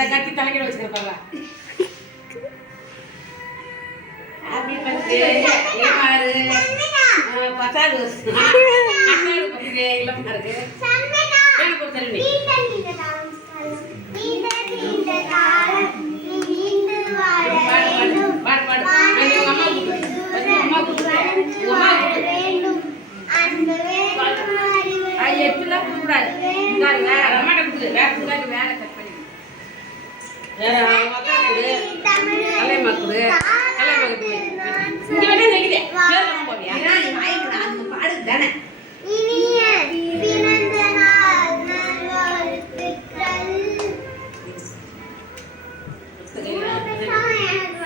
அதை கட்டி தலைக்கிற வச்சுக்கிறப்பாங்க. Happy birthday ஏமாறு 10வது வருஷம் 10வது பர்த்டே இல்லமா இருக்கு. எனக்கு ஒரு தண்ணி பாடு பாடு உங்க அம்மா கூப்பிடு அம்மா கூப்பிடு எப்படிலாம் கூப்பிடாது வேற அம்மாட்ட கூப்பிடு வேற கூடாது வேற கட் பண்ணி வேற அக்கா கூடு கலையம்மா கூடு கலையம்மா கூடு இங்க வேணா நினைக்கிறேன் பேர் நம்ம போவியா அந்த பாடு தானே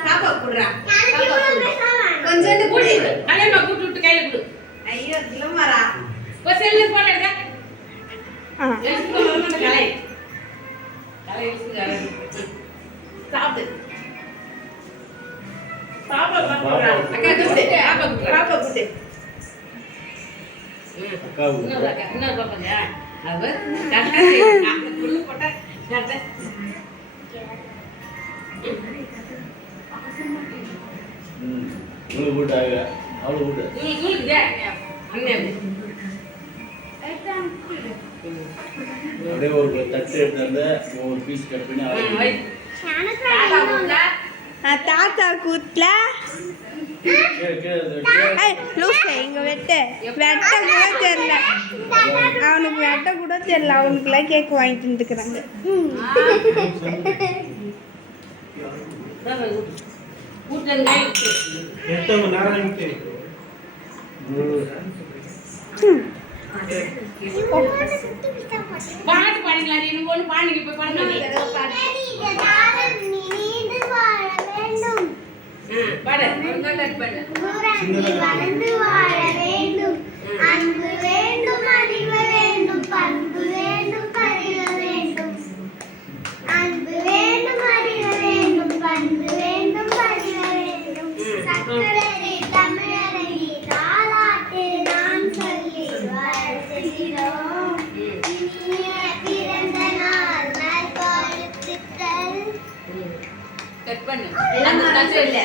பாப்பா கூடுறா கொஞ்சம் கூடி கலையம்மா கூப்பிட்டு விட்டு கையில கொடு. ஐயோ திலமாரா ஒரு செல்ல போட எடுங்க கலை கலை சாப்பிடு பாப்பா பாப்பா அக்கா குடு பாப்பா குடு இன்னொரு பாப்பாங்க அவர் கரெக்டா குடு போட்டா கரெக்டா நீ கூட்டாங்க அவளு கூட்டு நீ கூடுதே அண்ணே அப்படியே ஒரு தட்டு எடுத்து ஒரு பீஸ் கட் பண்ணி தாத்தா கூட்ல இங்க வெட்ட கூட தெரியல அவனுக்கு வெட்ட கூட தெரியல அவனுக்குலாம் கேக் வாங்கிட்டு வந்துக்கிறாங்க. பாட்டு பாடுங்களா நீ ஒன்று பாடுங்க இப்போ பாடுங்க பாடு வளர்ந்து வாழ வேண்டும் அன்பு வேண்டும் அறிவு வேண்டும் பண்பு வேண்டும் பரிவு வேண்டும் அன்பு வேண்டும் அறிவு வேண்டும் பண்பு வேண்டும் பரிவு வேண்டும் சக்கரை தமிழரை தாலாட்டு நாம் சொல்லி வாழ்த்துகிறோம் பிறந்த நாள் நல்வாழ்த்துக்கள் கட் பண்ணு அந்த இல்ல